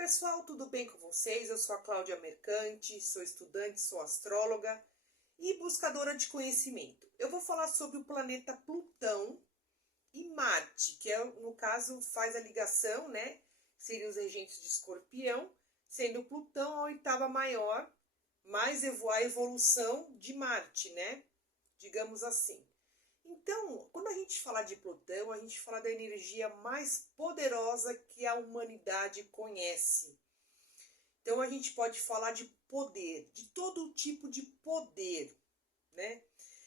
pessoal, tudo bem com vocês? Eu sou a Cláudia Mercante, sou estudante, sou astróloga e buscadora de conhecimento. Eu vou falar sobre o planeta Plutão e Marte, que no caso faz a ligação, né? Seriam os regentes de Escorpião, sendo Plutão a oitava maior, mais a evolução de Marte, né? Digamos assim. Então, quando a gente fala de Plutão, a gente fala da energia mais poderosa que a humanidade conhece. Então, a gente pode falar de poder, de todo tipo de poder, né?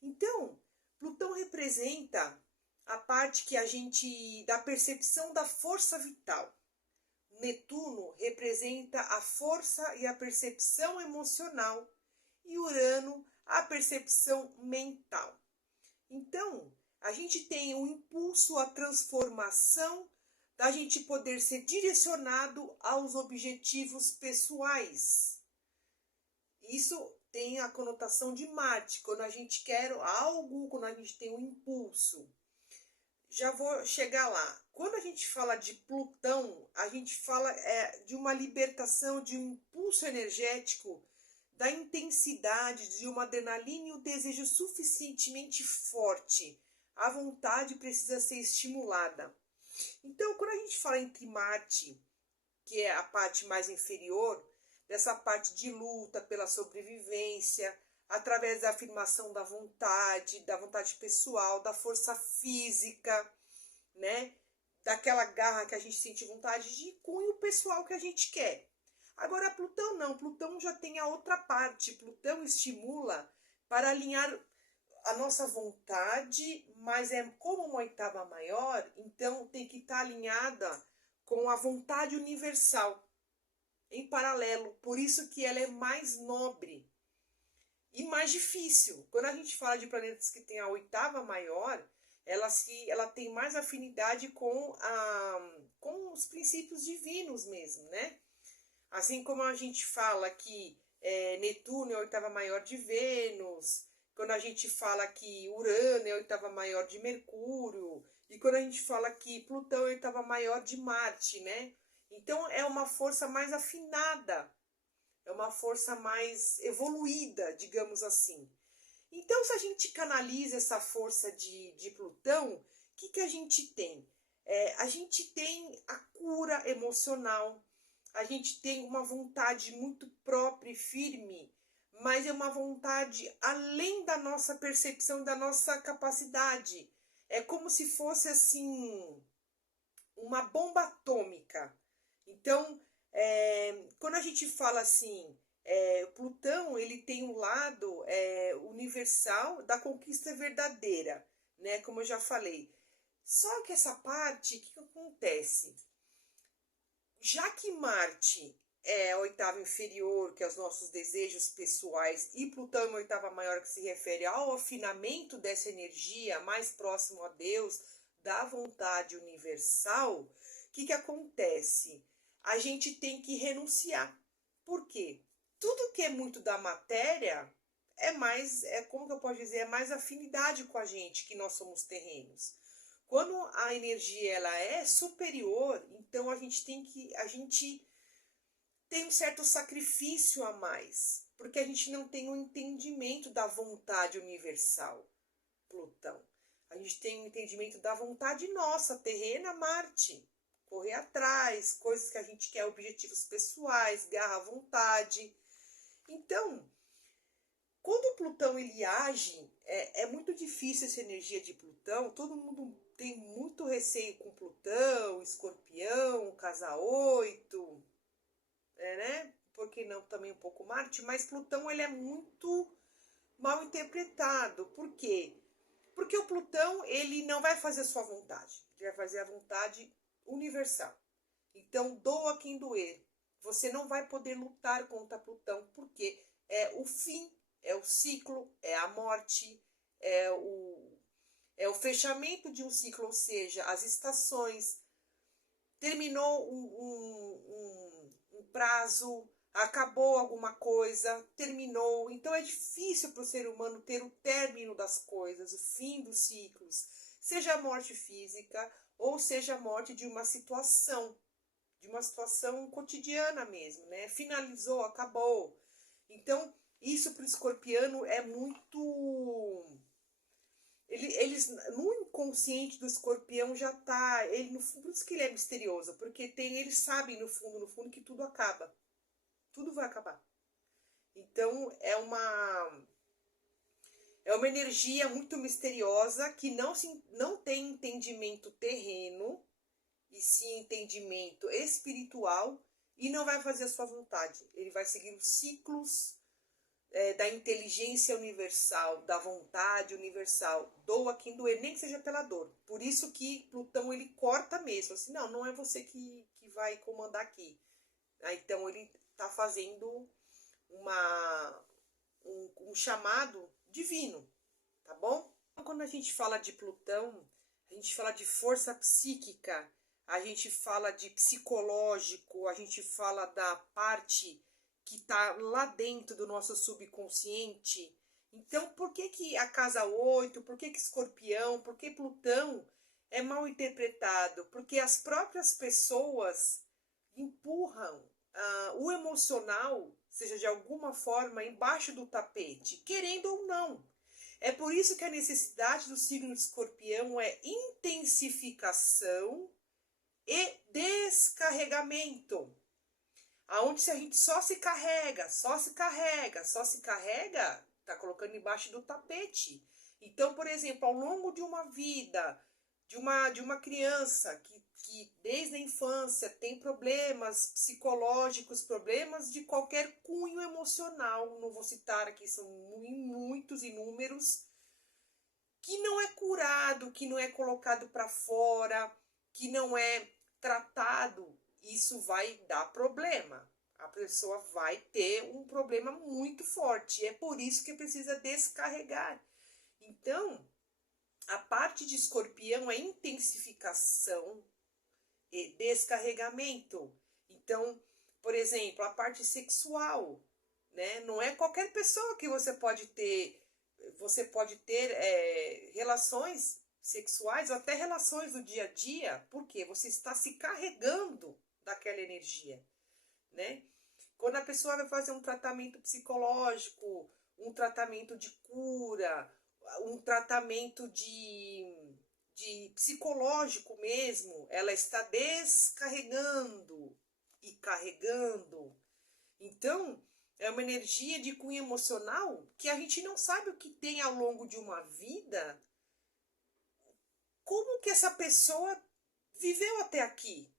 Então, Plutão representa a parte que a gente, da percepção da força vital. Netuno representa a força e a percepção emocional. E Urano, a percepção mental. Então, a gente tem o impulso, a transformação, da gente poder ser direcionado aos objetivos pessoais. Isso tem a conotação de Marte, quando a gente quer algo, quando a gente tem um impulso. Já vou chegar lá. Quando a gente fala de Plutão, a gente fala de uma libertação, de um impulso energético, da intensidade, de uma adrenalina e o desejo suficientemente forte. A vontade precisa ser estimulada. Então, quando a gente fala entre Marte, que é a parte mais inferior, dessa parte de luta pela sobrevivência, através da afirmação da vontade pessoal, da força física, né? Daquela garra que a gente sente vontade de ir com o pessoal que a gente quer. Agora, Plutão não. Plutão já tem a outra parte. Plutão estimula para alinhar a nossa vontade, mas é como uma oitava maior, então tem que estar alinhada com a vontade universal, em paralelo. Por isso que ela é mais nobre e mais difícil. Quando a gente fala de planetas que tem a oitava maior, ela tem mais afinidade com os princípios divinos mesmo, né? Assim como a gente fala que Netuno é a oitava maior de Vênus, quando a gente fala que Urano é a oitava maior de Mercúrio, e quando a gente fala que Plutão é a oitava maior de Marte, né? Então é uma força mais afinada, é uma força mais evoluída, digamos assim. Então, se a gente canaliza essa força de Plutão, o que a gente tem? A gente tem a cura emocional, a gente tem uma vontade muito própria e firme, mas é uma vontade além da nossa percepção, da nossa capacidade. É como se fosse assim uma bomba atômica. Então, quando a gente fala assim, Plutão ele tem um lado universal da conquista verdadeira, né? Como eu já falei. Só que essa parte, o que acontece? Já que Marte é a oitava inferior, que é os nossos desejos pessoais, e Plutão é uma oitava maior, que se refere ao afinamento dessa energia mais próximo a Deus, da vontade universal, o que acontece? A gente tem que renunciar. Por quê? Tudo que é muito da matéria como que eu posso dizer, é mais afinidade com a gente, que nós somos terrenos. Quando a energia ela é superior, então a gente tem um certo sacrifício a mais, porque a gente não tem um entendimento da vontade universal, Plutão. A gente tem um entendimento da vontade nossa, terrena, Marte. Correr atrás, coisas que a gente quer, objetivos pessoais, garra, vontade. Então, quando Plutão ele age, é muito difícil essa energia de Plutão. Todo mundo tem muito receio com Plutão, Escorpião, Casa 8, né? Por que não também um pouco Marte? Mas Plutão ele é muito mal interpretado. Por quê? Porque o Plutão ele não vai fazer a sua vontade. Ele vai fazer a vontade universal. Então, doa quem doer. Você não vai poder lutar contra Plutão, porque é o fim, é o ciclo, é a morte, é o fechamento de um ciclo, ou seja, as estações. Terminou um prazo, acabou alguma coisa, terminou. Então é difícil para o ser humano ter o término das coisas, o fim dos ciclos, seja a morte física ou seja a morte de uma situação, de uma situação cotidiana mesmo, né? Finalizou, acabou. Então, isso para o escorpiano é muito... Eles, no inconsciente do escorpião já tá... por isso que ele é misterioso, porque eles sabem no fundo, que tudo acaba. Tudo vai acabar. Então, é uma energia muito misteriosa que não tem entendimento terreno, e sim entendimento espiritual, e não vai fazer a sua vontade. Ele vai seguir os ciclos da inteligência universal, da vontade universal. Doa quem doer, nem que seja pela dor. Por isso que Plutão ele corta mesmo. Assim, não é você que vai comandar aqui. Então ele está fazendo um chamado divino, tá bom? Quando a gente fala de Plutão, a gente fala de força psíquica, a gente fala de psicológico, a gente fala da parte que está lá dentro do nosso subconsciente. Então, por que a casa 8, por que Escorpião, por que Plutão é mal interpretado? Porque as próprias pessoas empurram o emocional, seja de alguma forma, embaixo do tapete, querendo ou não. É por isso que a necessidade do signo de Escorpião é intensificação e descarregamento. Aonde se a gente só se carrega, tá colocando embaixo do tapete. Então, por exemplo, ao longo de uma vida, de uma criança que desde a infância tem problemas psicológicos, problemas de qualquer cunho emocional, não vou citar aqui, são muitos, inúmeros, que não é curado, que não é colocado para fora, que não é tratado, isso vai dar problema. A pessoa vai ter um problema muito forte. É por isso que precisa descarregar. Então, a parte de Escorpião é intensificação e descarregamento. Então, por exemplo, a parte sexual, né? Não é qualquer pessoa que você pode ter relações sexuais ou até relações do dia a dia, porque você está se carregando daquela energia, né? Quando a pessoa vai fazer um tratamento psicológico, um tratamento de cura, um tratamento de psicológico mesmo, ela está descarregando e carregando. Então, é uma energia de cunho emocional que a gente não sabe o que tem ao longo de uma vida, como que essa pessoa viveu até aqui,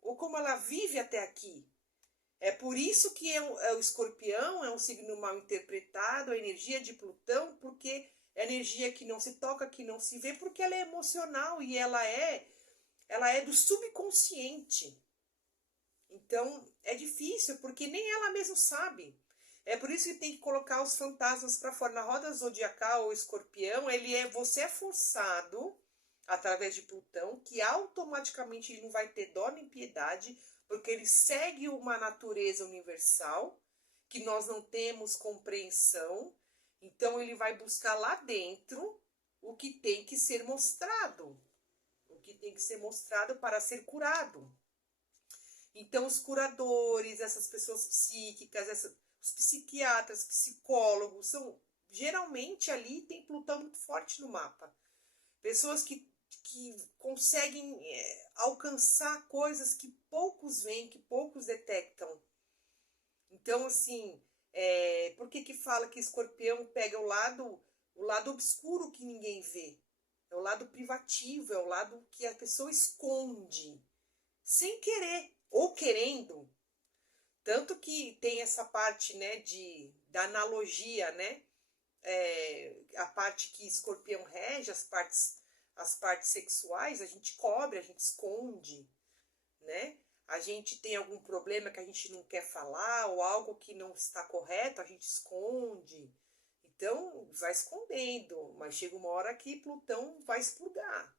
ou como ela vive até aqui. É por isso que o Escorpião é um signo mal interpretado, a energia de Plutão, porque é energia que não se toca, que não se vê, porque ela é emocional e ela é do subconsciente. Então, é difícil, porque nem ela mesma sabe. É por isso que tem que colocar os fantasmas para fora. Na roda zodiacal, o Escorpião, você é forçado, através de Plutão, que automaticamente ele não vai ter dó nem piedade, porque ele segue uma natureza universal, que nós não temos compreensão. Então, ele vai buscar lá dentro o que tem que ser mostrado. O que tem que ser mostrado para ser curado. Então, os curadores, essas pessoas psíquicas, os psiquiatras, psicólogos, geralmente ali tem Plutão muito forte no mapa. Pessoas que conseguem alcançar coisas que poucos veem, que poucos detectam. Então, assim, por que fala que Escorpião pega o lado obscuro que ninguém vê? É o lado privativo, é o lado que a pessoa esconde, sem querer ou querendo. Tanto que tem essa parte, né, da analogia, né? A parte que Escorpião rege, as partes sexuais, a gente cobre, a gente esconde, né? A gente tem algum problema que a gente não quer falar, ou algo que não está correto, a gente esconde. Então, vai escondendo, mas chega uma hora que Plutão vai expurgar.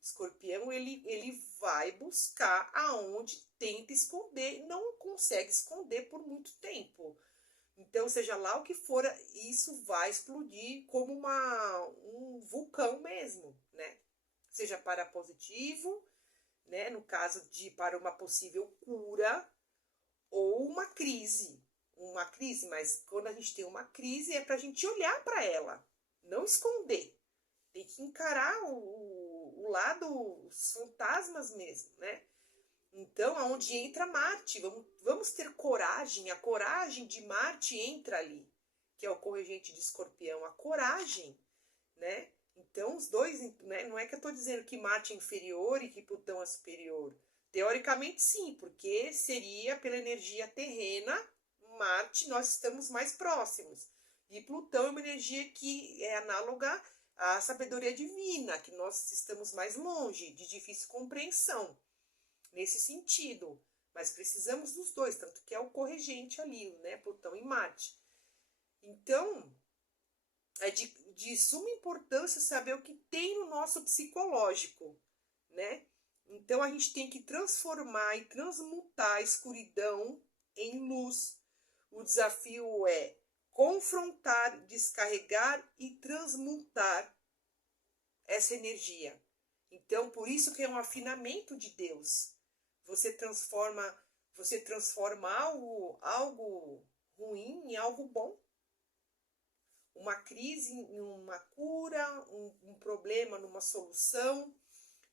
Escorpião, ele vai buscar aonde tenta esconder, não consegue esconder por muito tempo. Então, seja lá o que for, isso vai explodir como um vulcão mesmo, né? Seja para positivo, né? No caso de para uma possível cura ou uma crise. Uma crise, mas quando a gente tem uma crise é para a gente olhar para ela, não esconder. Tem que encarar o lado, os fantasmas mesmo, né? Então, aonde entra Marte, vamos ter coragem, a coragem de Marte entra ali, que é o corregente de Escorpião, a coragem, né? Então, os dois, né? Não é que eu estou dizendo que Marte é inferior e que Plutão é superior. Teoricamente, sim, porque seria pela energia terrena, Marte, nós estamos mais próximos. E Plutão é uma energia que é análoga à sabedoria divina, que nós estamos mais longe, de difícil compreensão, nesse sentido. Mas precisamos dos dois, tanto que é o corregente ali, né? Plutão e Marte. Então, é de suma importância saber o que tem no nosso psicológico, né? Então a gente tem que transformar e transmutar a escuridão em luz. O desafio é confrontar, descarregar e transmutar essa energia. Então, por isso que é um afinamento de Deus. Você transforma algo ruim em algo bom. Uma crise em uma cura, um problema numa solução,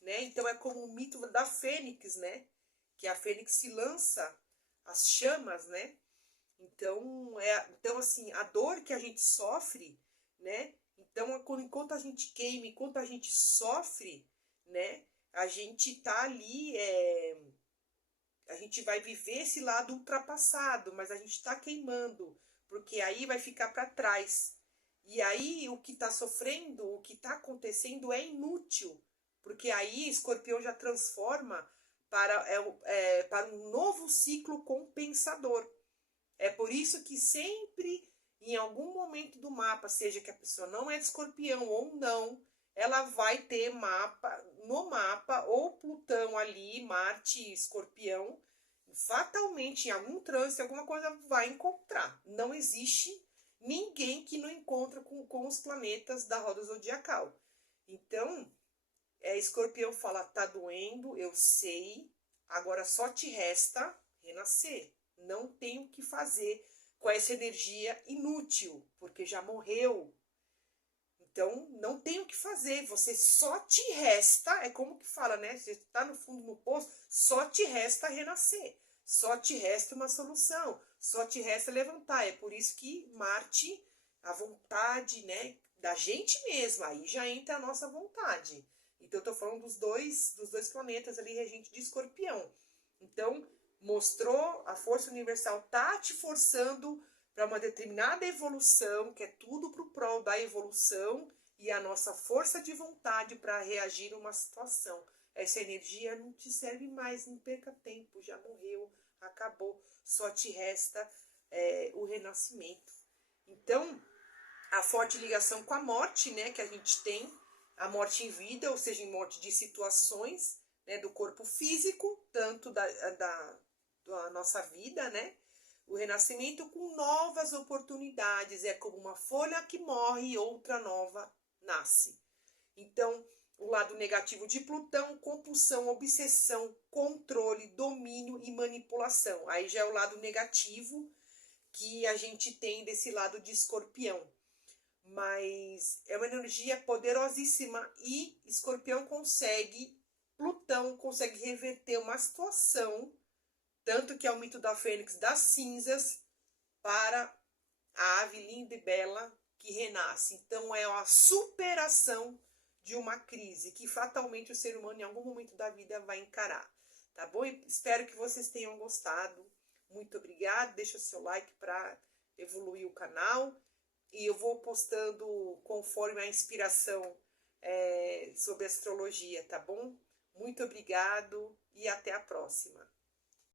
né? Então é como o mito da fênix, né? Que a fênix se lança as chamas, né? Então assim, a dor que a gente sofre, né? Então enquanto a gente queima, enquanto a gente sofre, né? A gente tá ali, a gente vai viver esse lado ultrapassado, mas a gente está queimando, porque aí vai ficar para trás. E aí o que está sofrendo, o que está acontecendo é inútil, porque aí Escorpião já transforma para um novo ciclo compensador. É por isso que sempre, em algum momento do mapa, seja que a pessoa não é de Escorpião ou não, ela vai ter no mapa ou Plutão ali, Marte, Escorpião, fatalmente em algum trânsito, alguma coisa vai encontrar. Não existe ninguém que não encontra com os planetas da roda zodiacal. Então, Escorpião fala, tá doendo, eu sei, agora só te resta renascer. Não tem o que fazer com essa energia inútil, porque já morreu. Então, não tem o que fazer, você só te resta, é como que fala, né? Você está no fundo do poço, só te resta renascer, só te resta uma solução, só te resta levantar. É por isso que Marte, a vontade, né, da gente mesma, aí já entra a nossa vontade. Então, eu tô falando dos dois planetas ali, regente de Escorpião. Então, mostrou, a força universal tá te forçando para uma determinada evolução, que é tudo para o prol da evolução, e a nossa força de vontade para reagir a uma situação. Essa energia não te serve mais, não perca tempo, já morreu, acabou, só te resta o renascimento. Então, a forte ligação com a morte, né, que a gente tem, a morte em vida, ou seja, em morte de situações, né, do corpo físico, tanto da nossa vida, né, o renascimento com novas oportunidades, é como uma folha que morre e outra nova nasce. Então, o lado negativo de Plutão, compulsão, obsessão, controle, domínio e manipulação. Aí já é o lado negativo que a gente tem desse lado de Escorpião. Mas é uma energia poderosíssima e Plutão consegue reverter uma situação, tanto que é o mito da Fênix das cinzas, para a ave linda e bela que renasce. Então é a superação de uma crise que fatalmente o ser humano em algum momento da vida vai encarar. Tá bom? Espero que vocês tenham gostado. Muito obrigada. Deixa o seu like para evoluir o canal. E eu vou postando conforme a inspiração sobre astrologia, tá bom? Muito obrigado e até a próxima.